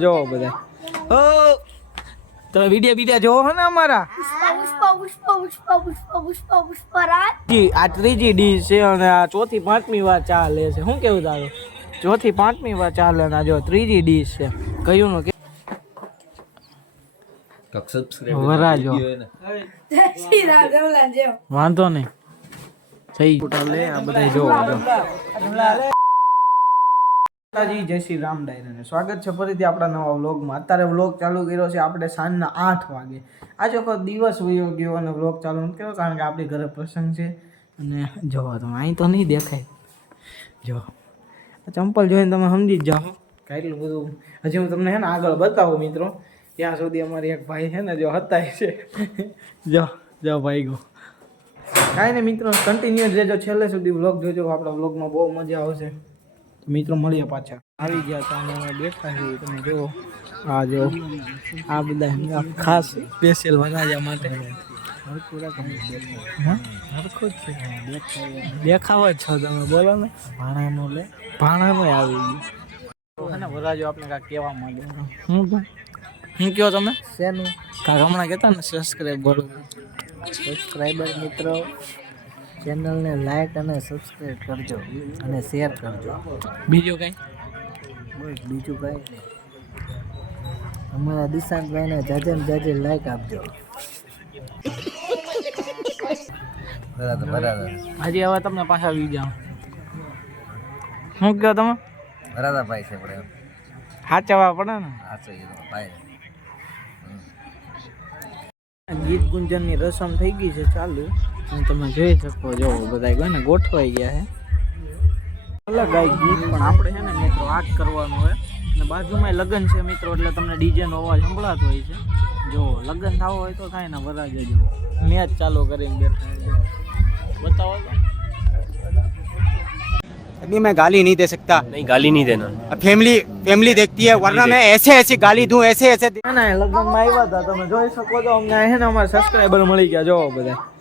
જોવો બધા. ઓ! તમે વિડિયો બીડિયા જોવો હો ને અમારા? જી આ ત્રીજી ડીશ છે અને આ ચોથી પાંચમી વાર ચાલે છે. શું કેવું તારું? ચોથી પાંચમી વાર ચાલે ને આ જો ત્રીજી ડીશ છે. કયું નું કે વરાજો. વાંધો નહીં. થઈ ગયું. લે આ બધા જોવો જો. માતાજી, જય શ્રી રામ ડાયરાને. સ્વાગત છે ફરીથી આપણા નવા વ્લોગમાં. અત્યારે વ્લોગ ચાલુ કર્યો છે આપણે સાંજના આઠ વાગે. આજે કોઈ દિવસ વયો ગયો અને વ્લોગ ચાલુ નથી કર્યો કારણ કે આપણી ઘરે પ્રસંગ છે અને જોવા તમે, અહીં તો નહીં દેખાય. જો આ ચંપલ જોઈને તમે સમજી જ જાઓ. કેટલું બધું. હજી હું તમને હે ને આગળ બતાવું મિત્રો. ત્યાં સુધી અમારી એક ભાઈ છે ને જો હતા છે. જો જો ભાઈ ગો. કાંઈ નહીં મિત્રો કન્ટિન્યુઅસ રહેજો. છેલ્લે સુધી વ્લોગ જોજો. આપણા વ્લોગમાં બહુ મજા આવશે. મિત્રો મળીએ પાછા. આવી ગયા હતા અને અમે બેઠા છીએ. તમે જુઓ આ જો આ બધા ખાસ સ્પેશિયલ વરાજા માટે. હા? હરખું જ છે દેખાવ જ છો તમે બોલો ને. ભાણાનો લે. ભાણાનો આવી ગયું. છે ને વરાજો આપણે કાંઈક કહેવા માંગે હું તો હું કયો તમે? શેનું? કાંક હમણાં કહેતા ને સબસ્ક્રાઈબ બોલો સબસ્ક્રાઈબર મિત્રો ચેનલને લાઈક અને સબસ્ક્રાઈબ કરજો અને શેર કરજો. બીજું કંઈ? બસ બીજું કંઈ નહીં. અમારા દિશાંતભાઈને જાજે ને જાજે લાઈક આપજો. બરાબર બરાબર. હજી હવે તમને પાછા આવી જાઓ. શું કહો તમે? બરાબર ભાઈ છે પડે સાચવવા પડે ને? છે ભાઈ. ગીત ગુંજનની રસમ થઈ ગઈ છે ચાલુ. તમે જોઈ શકો જો બધા ગયો ને ગોઠવાઈ ગયા છે અલગ આ ગીત પણ આપણે છે ને મિત્રો આ જ કરવાનું હોય અને બાજુમાં લગ્ન છે મિત્રો એટલે તમને ડીજેનો અવાજ સંભળાતો હોય છે જો લગ્ન થવો હોય તો કાંઈ ના વરા જજો મેચ ચાલુ કરીને બેઠા છે બતાવો તો अभी मैं गाली नहीं दे सकता નહીં ગાલી નહીં દેના फैमिली फैमिली देखती है वरना मैं ऐसे ऐसे गाली दूं ऐसे ऐसे ના ના લગ્નમાં આવ્યા હતા તમે જોઈ શકો છો અમને હે ને અમારા સબસ્ક્રાઈબર મળી ગયા જોવો બધા હો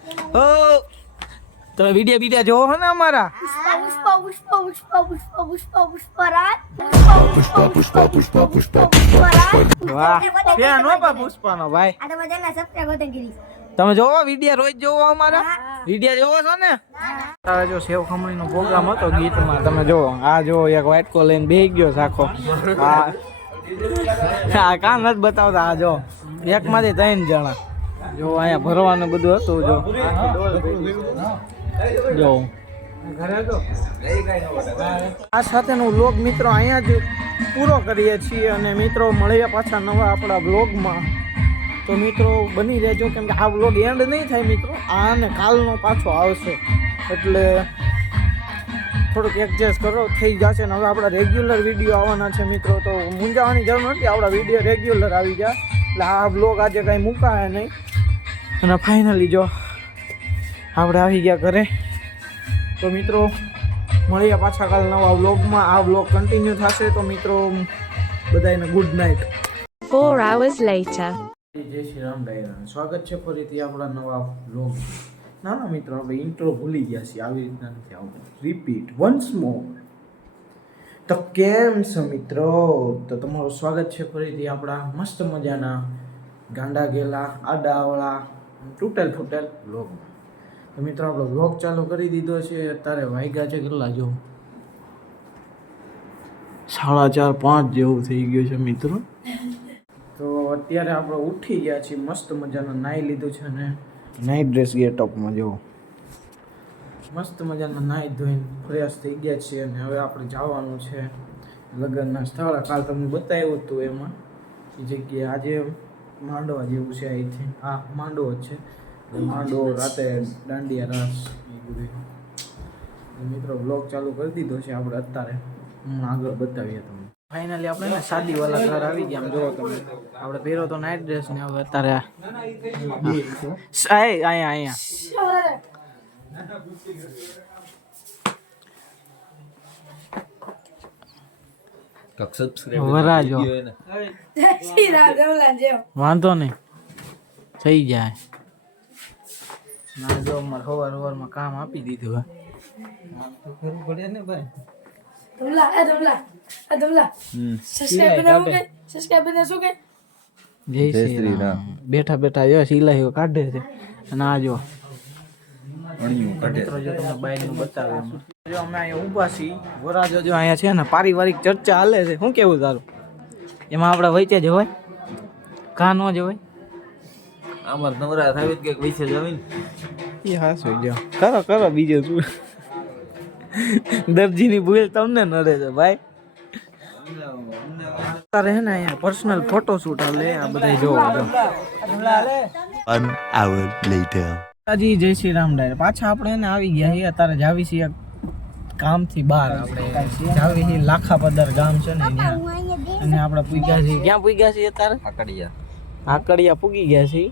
તમે વિડિયા વિડિયા જોવો હો ને અમારા પુષ્પ પુષ્પ પુષ્પ પુષ્પ પુષ્પ પુષ્પરાજ પુષ્પ પુષ્પ પુષ્પ પુષ્પ પુષ્પરાજ વાહ નો પા પુષ્પાનો ભાઈ આ તો બધાના સબસ્ક્રાઇબ હોતે ગીરી તમે જોવો વિડિયા રોજ જોવો અમારા વિડિયા જોવો છો ને તારે જો સેવ ખમણીનો પ્રોગ્રામ હતો ગીતમાં તમે જોવો આ જો એક વ્હાઈટ કો લઈને બેહી ગયો સાખો આ આ કામ નથી બતાવતા આ જો એકમાંથી ત્રણ જણા જો અહીંયા ભરવાનું બધું હતું, જો. જો. આ સાથેનો વ્લોગ મિત્રો અહીંયા જ પૂરો કરીએ છીએ અને મિત્રો મળીએ પાછા નવા આપણા વ્લોગમાં તો મિત્રો બની રહેજો, કેમ કે આ વ્લોગ એન્ડ નહીં થાય મિત્રો આ અને કાલનો પાછો આવશે. એટલે થોડુંક એડજસ્ટ કરો, થઈ જશે. ને હવે આપણા રેગ્યુલર વીડિયો આવવાના છે મિત્રો, તો મૂંઝાવાની જરૂર નથી. આપણા વીડિયો રેગ્યુલર આવી ગયા. એટલે આ વ્લોગ આજે કાંઈ મૂકાય નહીં. અને ફાઇનલી જો આપણે આવી ગયા ઘરે તો મિત્રો મળીએ પાછા કાલ નવા વ્લોગમાં આ વ્લોગ કન્ટિન્યુ થશે તો મિત્રો બધાને good night Four hours later. જય શ્રી રામ ડાયરા સ્વાગત છે ફરીથી આપણા નવા વ્લોગ ના ના મિત્રો આપણે ઇન્ટ્રો ભૂલી ગયા છીએ. આવી રીતના નથી આવતું. રિપીટ વન્સ મોર તો કેમ છો મિત્રો? તો તમારું સ્વાગત છે ફરીથી આપણા મસ્ત મજાના ગાંડા ગેલા આડાવાળા તૂટેલ ફૂટેલ વ્લોગમાં તો મિત્રો આપણો વ્લોગ ચાલુ કરી દીધો છે. અત્યારે વાગ્યા છે કેટલા જો? સાડા ચાર પાંચ જેવું થઈ ગયું છે મિત્રો. તો અત્યારે આપણે ઉઠી ગયા છીએ. મસ્ત મજાનું નાહી લીધું છે ને નાઇટ ડ્રેસ ગેટઅપમાં જુઓ. મસ્ત મજાના નાહી ધોઈને ફ્રેશ થઈ ગયા છીએ અને હવે આપણે જવાનું છે લગ્નના સ્થળ. કાલ તમને બતાવ્યું હતું એમાં. એ જગ્યાએ આજે માંડવા જેવું છે અહીંથી હા માંડવો જ છે. માંડવો રાતે દાંડિયા રાસ એ બધું. મિત્રો બ્લોગ ચાલુ કરી દીધો છે આપણે અત્યારે. હું આગળ બતાવીએ તમને. ફાઇનલી આપણે ને શાદી વાળા ઘર આવી ગયા. આમ જોવો તમે. આપણે પહેરો તો નાઇટ ડ્રેસ ને હવે અત્યારે આ- આ અહીંયા અહીંયા. વરાજો. વાંધો નહીં. થઈ જાય. ના જો અમારે હવાર સવારમાં કામ આપી દીધું હવે કરવું પડે ને ભાઈ. ધમલા એ ધમલા એ ધમલા સબસ્ક્રાઇબ ને કે? સબસ્ક્રાઇબ ને કે? જય શ્રી રામ. બેઠા બેઠા જો સિલાઈઓ કાઢે છે. અને આ જો મિત્રો જો તમને બાયનું બતાવે જો અમે અહીંયા ઊભા છીએ વરાજો જો અહીંયા છે ને પારિવારિક ચર્ચા હાલે છે. શું કેવું તારું? એમાં આપણા વચ્ચે જવાય કા ન જવાય આમાં નવરા થાવી કે જવી ને એ હા શું જો કરો કરો બીજે શું? દરજીની ભૂલ તમને નડે છે ભાઈ. અત્યારે હે ને અહીંયા પર્સનલ ફોટો શૂટ હાલે આ બધા જોવો hour later. માતાજી જય શ્રી રામ ડાયર. પાછા આપણે એને આવી ગયા છીએ અત્યારે જાવી છીએ કામથી બહાર. આપણે જાવી છીએ લાખા પદર ગામ છે ને ત્યાં. અને આપણે પૂગ્યા છીએ. ક્યાં પૂગ્યા છીએ અત્યારે? આકડિયા. આકડિયા પૂગી ગયા છીએ.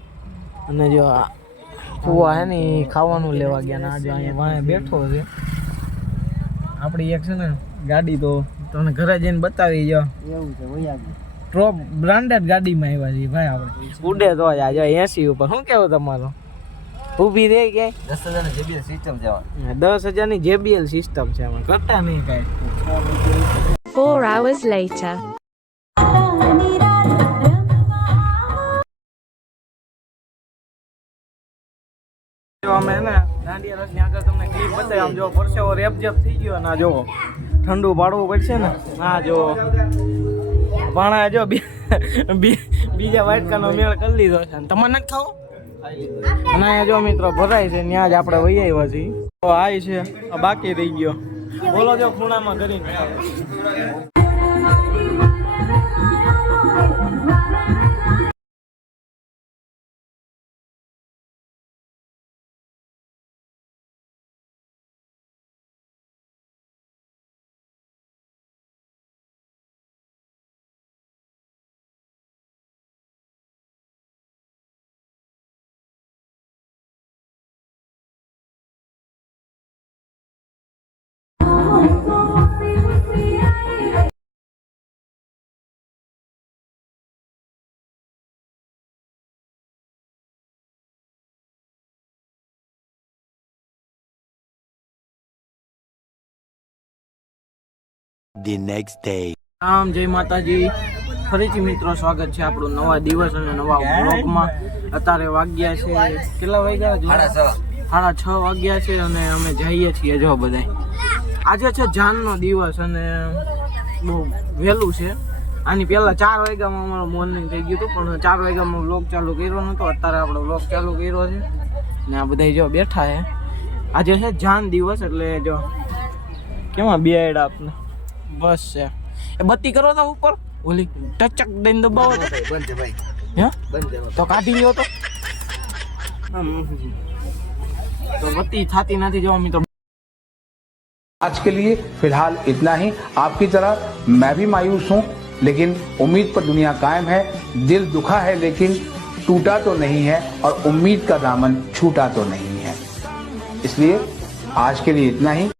અને જો કુવા હે ને ખાવાનું લેવા ગયા ને. આ જો અહીંયા વાંહે બેઠો છે. આપણી એક છે ને ગાડી તો તમને ઘરે જઈને બતાવી જો. એવું છે ટ્રોપ બ્રાન્ડેડ ગાડીમાં આવ્યા છીએ ભાઈ આપણે. ઉડે તો જ આજે એસી ઉપર. શું કેવું તમારું? ઊભી રહી કે દસ હજાર જેબી સિસ્ટમ છે દસ હજારની જેબીએલ સિસ્ટમ છે એમાં ઘટા નહીં કાંઈ. Four hours later. અમે ને દાંડિયા રસની આગળ તમને ક્લિપ બતાવી આમ જો પરસેવો રેપજેપ થઈ ગયો ના જો ઠંડુ પાડવું પડશે ને ના જો ભાણા જો બીજા વાટકાનો મેળ કરી લીધો છે. અને તમારે નથી ખાવો? અને અહીંયા જો મિત્રો ભરાય છે ત્યાં જ આપણે વહી આવ્યા છીએ. તો આય છે બાકી રહી ગયો. બોલો જો ખૂણામાં કરીને. The next day. રામ જય માતાજી. ફરીથી મિત્રો સ્વાગત છે આપણું નવા દિવસ અને નવા બ્લોગમાં અત્યારે વાગ્યા છે કેટલા વાગ્યા? છે સાડા છ. સાડા છ વાગ્યા છે અને અમે જઈએ છીએ જો બધાય. આજે છે જાનનો દિવસ અને બહુ વહેલું છે. આની પહેલાં ચાર વાગ્યામાં અમારો મોર્નિંગ થઈ ગયું હતું પણ ચાર વાગ્યામાં વ્લોગ ચાલુ કર્યો નહોતો. અત્યારે આપણો વ્લોગ ચાલુ કર્યો છે. ને આ બધા જો બેઠા છે. આજે છે જાન દિવસ એટલે જો કેમાં બે એડ આપને. બસ છે એ બત્તી કરો તો ઉપર ઓલી ટચક દઈને દબાવો તો બંધ છે ભાઈ હે બંધ છે તો કાઢી લ્યો તો હમ. તો બત્તી થતી નથી જો મિત્રો आज के लिए फिलहाल इतना ही आपकी तरह मैं भी मायूस हूं लेकिन उम्मीद पर दुनिया कायम है दिल दुखा है लेकिन टूटा तो नहीं है और उम्मीद का दामन छूटा तो नहीं है इसलिए आज के लिए इतना ही